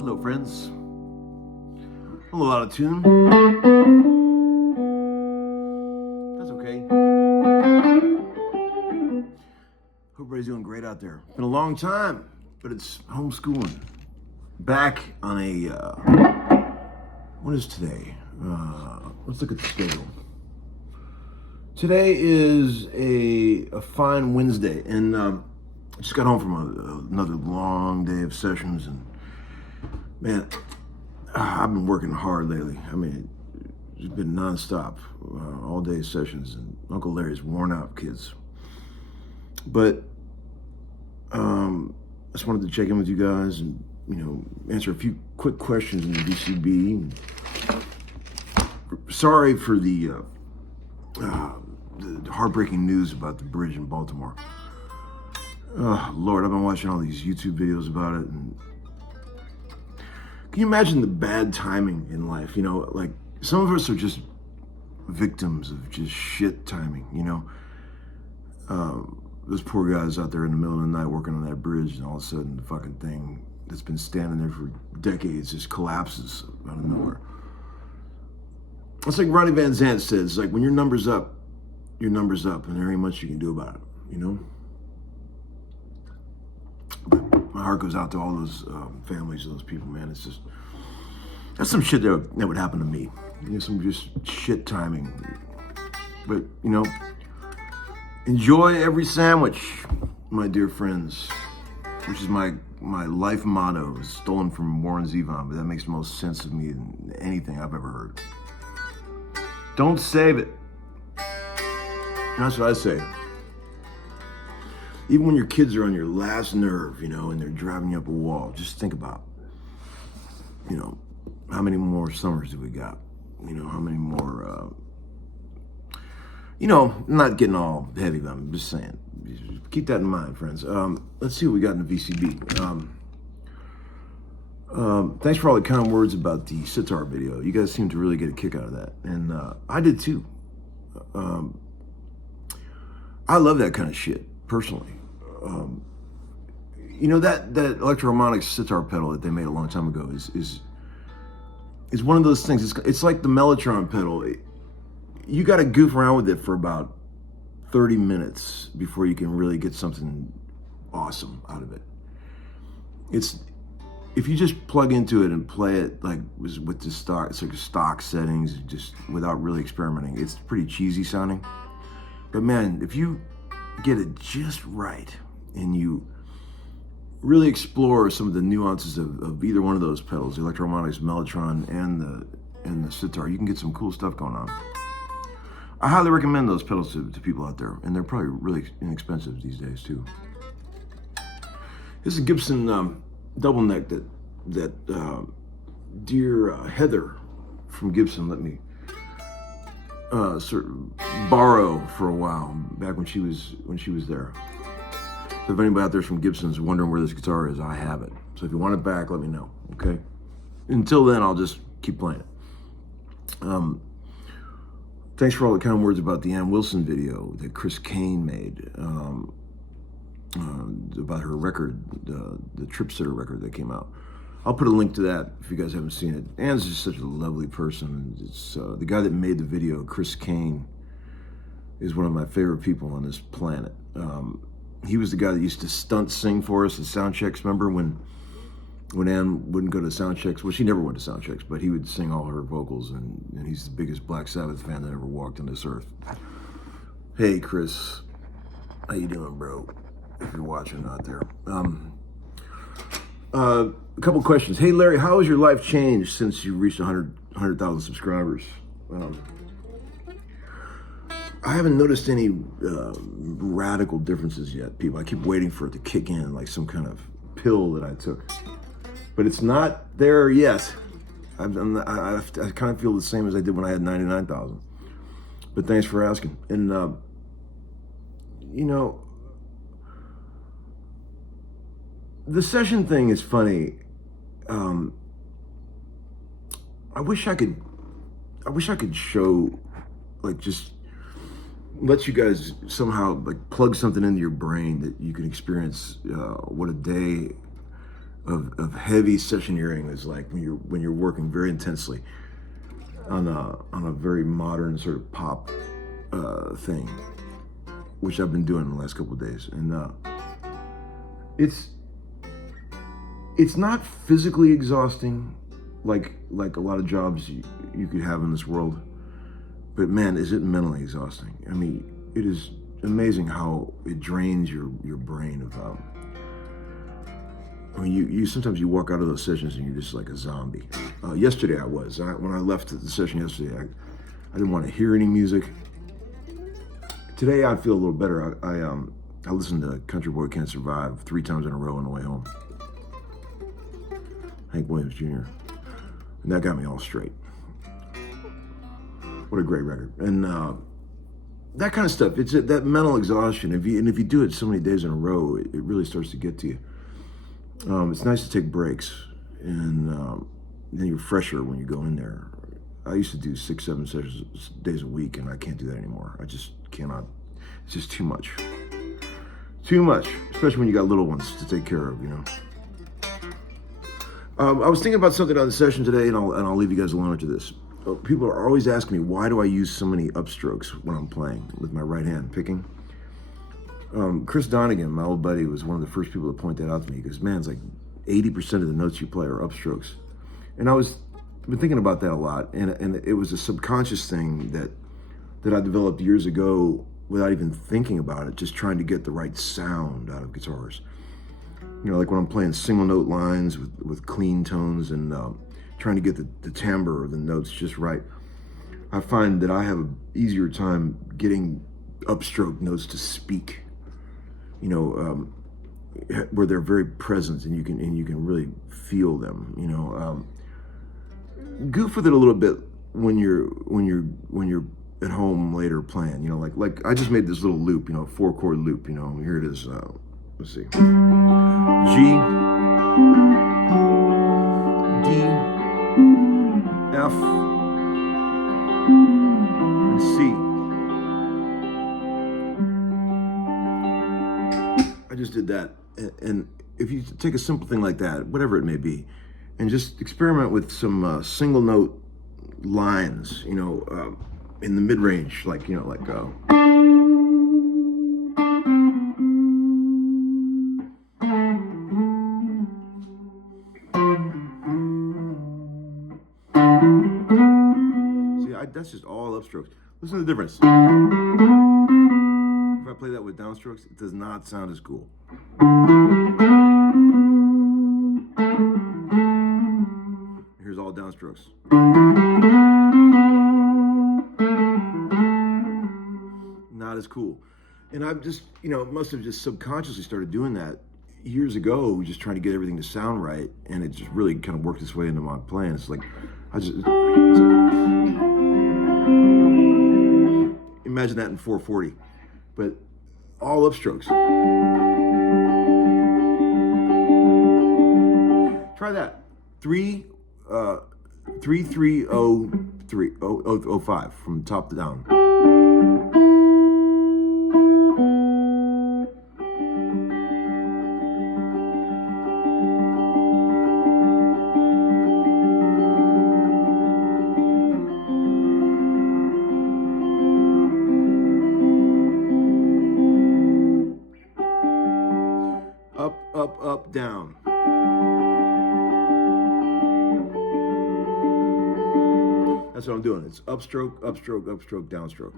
Hello, friends. I'm a little out of tune. That's okay. Hope everybody's doing great out there. Been a long time, but it's homeschooling. Back on a, what is today? Let's look at the schedule. Today is a fine Wednesday, and I just got home from another long day of sessions, and man, I've been working hard lately. I mean, it's been nonstop, all day sessions, and Uncle Larry's worn out kids. But I just wanted to check in with you guys and, you know, answer a few quick questions in the VCB. Sorry for the heartbreaking news about the bridge in Baltimore. Oh, Lord, I've been watching all these YouTube videos about it, and Can you imagine the bad timing in life? You know, like some of us are just victims of just shit timing, you know? Those poor guys out there in the middle of the night working on that bridge, and all of a sudden the fucking thing that's been standing there for decades just collapses out of nowhere. It's like Ronnie Van Zant says, like when your number's up, and there ain't much you can do about it, you know? But my heart goes out to all those families of those people, man. It's just, that's some shit that would happen to me. You know, some just shit timing. But, you know, enjoy every sandwich, my dear friends, which is my life motto. It's stolen from Warren Zevon, but that makes the most sense of me than anything I've ever heard. Don't save it. That's what I say. Even when your kids are on your last nerve, you know, and they're driving you up a wall, just think about, you know, how many more summers do we got? You know, how many more, you know, I'm not getting all heavy, but I'm just saying. Keep that in mind, friends. Let's see what we got in the VCB. Thanks for all the kind words about the sitar video. You guys seem to really get a kick out of that. And I did too. I love that kind of shit, personally. You know, that electro-harmonic sitar pedal that they made a long time ago is one of those things. It's like the Mellotron pedal. You got to goof around with it for about 30 minutes before you can really get something awesome out of it. If you just plug into it and play it like with the stock, it's like stock settings, just without really experimenting, it's pretty cheesy sounding. But man, if you get it just right and you really explore some of the nuances of either one of those pedals, the electro-harmonics, Mellotron, and the sitar, you can get some cool stuff going on. I highly recommend those pedals to people out there, and they're probably really inexpensive these days too. This is a Gibson double neck that dear Heather from Gibson let me sort of borrow for a while back when she was there. So if anybody out there's from Gibson's wondering where this guitar is, I have it. So if you want it back, let me know. Okay. Until then, I'll just keep playing it. Thanks for all the kind words about the Ann Wilson video that Chris Kane made about her record, the Trip Sitter record that came out. I'll put a link to that if you guys haven't seen it. Ann's just such a lovely person. It's the guy that made the video, Chris Kane, is one of my favorite people on this planet. He was the guy that used to stunt sing for us at sound checks. Remember when Ann wouldn't go to sound checks? Well, she never went to sound checks, but he would sing all her vocals, and he's the biggest Black Sabbath fan that ever walked on this earth. Hey, Chris, how you doing, bro? If you're watching out there. A couple questions. Hey, Larry, how has your life changed since you reached 100,000 subscribers? I haven't noticed any radical differences yet, people. I keep waiting for it to kick in, like some kind of pill that I took. But it's not there yet. I kind of feel the same as I did when I had 99,000. But thanks for asking. And, you know, the session thing is funny. I wish I could show, like, just let you guys somehow like plug something into your brain that you can experience what a day of heavy sessioneering is like when you're working very intensely on a very modern sort of pop thing, which I've been doing the last couple of days. And it's not physically exhausting like a lot of jobs you could have in this world. But man, is it mentally exhausting. I mean, it is amazing how it drains your brain of, I mean, you sometimes you walk out of those sessions and you're just like a zombie. Yesterday I was. When I left the session yesterday, I didn't want to hear any music. Today I feel a little better. I listened to Country Boy Can't Survive 3 times in a row on the way home. Hank Williams Jr. And that got me all straight. What a great record. And that kind of stuff, it's that mental exhaustion. If you do it so many days in a row, it really starts to get to you. It's nice to take breaks. And then you're fresher when you go in there. I used to do 6, 7 sessions days a week, and I can't do that anymore. I just cannot. It's just too much. Too much, especially when you got little ones to take care of, you know. I was thinking about something on the session today, and I'll leave you guys alone after this. People are always asking me, why do I use so many upstrokes when I'm playing with my right hand picking? Chris Donegan, my old buddy, was one of the first people to point that out to me, because man, it's like 80% of the notes you play are upstrokes. And I've been thinking about that a lot, and it was a subconscious thing that I developed years ago without even thinking about it, just trying to get the right sound out of guitars. You know, like when I'm playing single note lines with clean tones and trying to get the timbre or the notes just right, I find that I have an easier time getting upstroke notes to speak, you know, where they're very present and you can really feel them, you know. Goof with it a little bit when you're at home later playing, you know, like I just made this little loop, you know, 4-chord loop, you know. Here it is. Let's see. G, D, F, and C. I just did that, and if you take a simple thing like that, whatever it may be, and just experiment with some single note lines, you know, in the mid range, like, you know, like. That's just all upstrokes. Listen to the difference. If I play that with downstrokes, it does not sound as cool. Here's all downstrokes. Not as cool. And I've just, you know, must have just subconsciously started doing that years ago, just trying to get everything to sound right, and it just really kind of worked its way into my playing. It's like, imagine that in 440, but all upstrokes. Try that. 3-3-0-3-0-5 from top to down. Up, down. That's what I'm doing. It's upstroke, upstroke, upstroke, downstroke.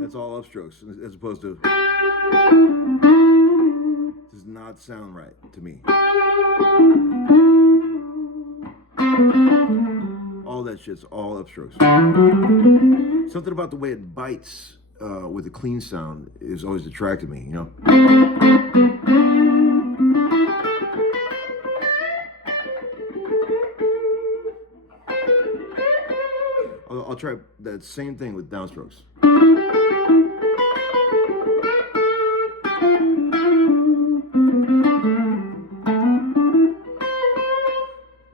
That's all upstrokes, as opposed to, does not sound right to me. All that shit's all upstrokes. Something about the way it bites with a clean sound is always attracted me, you know. I'll try that same thing with downstrokes.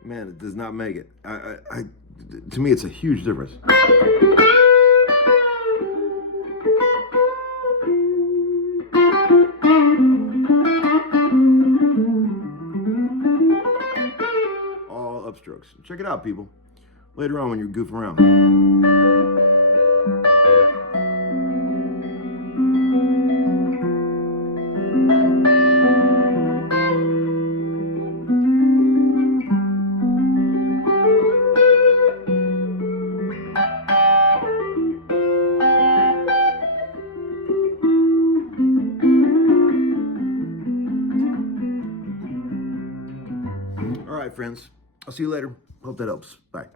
Man, it does not make it. To me, it's a huge difference. All upstrokes. Check it out, people. Later on when you're goofing around. All right, friends. I'll see you later. Hope that helps. Bye.